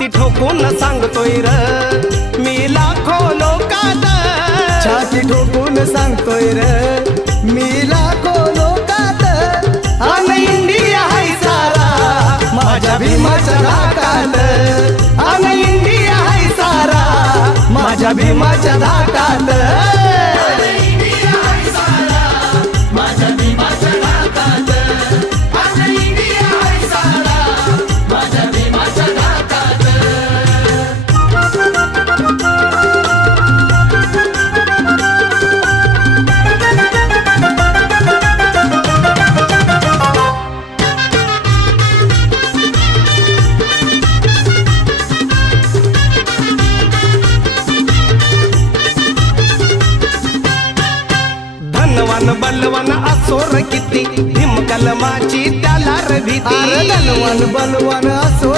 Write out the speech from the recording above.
छाती ठोकून सांगतोय र मी लाखो लोकात, छाती ठोकून सांगतोय र मी लाखो लोकात, अन इंडिया हाय सारा माझ्या भीमाच्या धाकात, अन इंडिया हाय सारा माझ्या भीमाच्या धाकात. धनवान बलवान असोर किती भीम कलमाची त्याला र भीती, धनवान बलवान असो